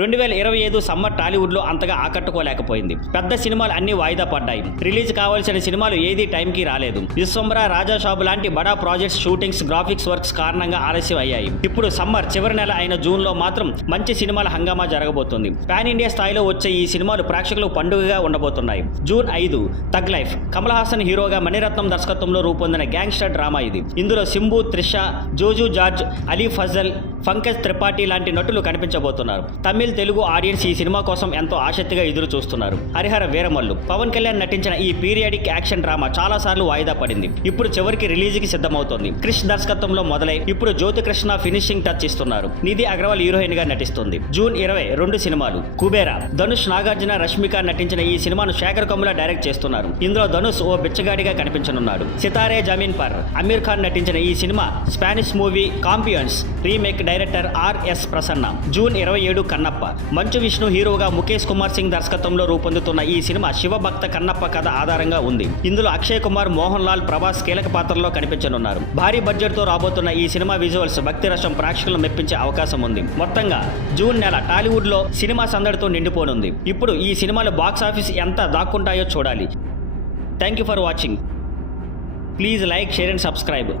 2025 summer టాలీవుడ్లో అంతగా ఆకట్టుకోలేకపోయింది. పెద్ద సినిమాలు అన్ని వాయిదా పడ్డాయి. రిలీజ్ కావాల్సిన సినిమాలు ఏదీ టైంకి రాలేదు. విశ్వంబర, రాజా సాబ్ లాంటి బడా ప్రాజెక్ట్స్ షూటింగ్స్, గ్రాఫిక్స్ వర్క్స్ కారణంగా ఆలస్యం అయ్యాయి. ఇప్పుడు సమ్మర్ చివరి నెల అయిన జూన్లో మాత్రం మంచి సినిమాల హంగామా జరగబోతుంది. పాన్ ఇండియా స్థాయిలో వచ్చే ఈ సినిమాలు ప్రేక్షకులకు పండుగగా ఉండబోతున్నాయి. June 5 tug life. Kamal Haasan హీరోగా మణిరత్నం దర్శకత్వంలో రూపొందిన గ్యాంగ్స్టర్ డ్రామా ఇది. ఇందులో సింబు, త్రిష, జోజు జార్జ్, అలీ ఫజల్, పంకజ్ త్రిపాఠి లాంటి నటులు కనిపించబోతున్నారు. తమిళ్, తెలుగు ఆడియన్స్ ఈ సినిమా కోసం ఎంతో ఆసక్తిగా ఎదురు చూస్తున్నారు. హరిహర వీరమల్లు. పవన్ కళ్యాణ్ నటించిన ఈ పీరియాడిక్ యాక్షన్ డ్రామా చాలా సార్లు వాయిదా పడింది. ఇప్పుడు చివరికి రిలీజ్ కి సిద్ధమవుతోంది. క్రిష్ దర్శకత్వంలో మొదలై ఇప్పుడు జ్యోతి కృష్ణ ఫినిషింగ్ టచ్ ఇస్తున్నారు. నిధి అగర్వాల్ హీరోయిన్ గా నటిస్తుంది. జూన్ 20 2 సినిమాలు. కుబేరా. ధనుష్, నాగార్జున, రష్మిక నటించిన ఈ సినిమాను శేఖర్ కమ్ముల డైరెక్ట్ చేస్తున్నారు. ఇందులో ధనుష్ ఓ బిచ్చగాడిగా కనిపించనున్నాడు. సితారే జమీన్ పర్. అమీర్ ఖాన్ నటించిన ఈ cinema Spanish movie Campeones remake. Director RS Prasanna. June 27 Kannappa. Manchu Vishnu హీరోగా ముఖేష్ కుమార్ సింగ్ దర్శకత్వంలో రూపొందుతున్న ఈ సినిమా శివభక్త కన్నప్ప కథ ఆధారంగా ఉంది. ఇందులో అక్షయ్ కుమార్, మోహన్ లాల్, ప్రభాస్ కీలక పాత్రలో కనిపించనున్నారు. భారీ బడ్జెట్ తో రాబోతున్న ఈ సినిమా విజువల్స్ భక్తి రసం ప్రేక్షకులను మెప్పించే అవకాశం ఉంది. మొత్తంగా జూన్ నెల టాలీవుడ్ లో సినిమా సందడితో నిండిపోనుంది. ఇప్పుడు ఈ సినిమాలు బాక్స్ ఆఫీస్ ఎంత దాక్కుంటాయో చూడాలి. Thank you for watching. Please like, share and subscribe.